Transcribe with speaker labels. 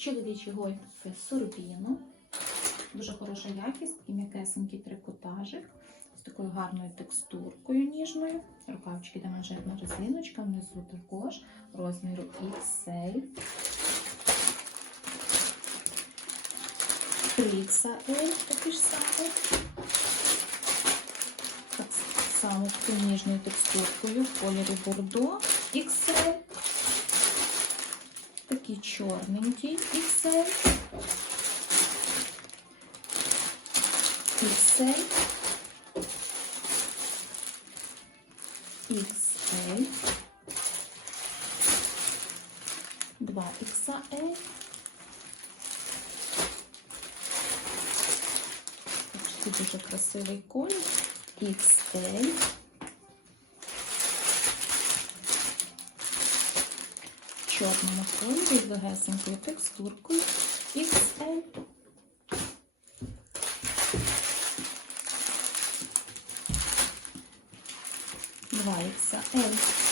Speaker 1: чоловічі гольфи Сурбіно. Дуже хороша якість, такий м'якесенький трикотажик з такою гарною текстуркою ніжною. Рукавчики де манжетна резиночка, внизу також розміру XL. 3XL, такі ж самі. Так само з такою ніжною текстуркою в кольорі бордо XL. Такий чорненький XL. XL. XL. 2XL. Це дуже красивий колір. XL. Чорному кольорі з легесенькою текстуркою. XL. Два XL.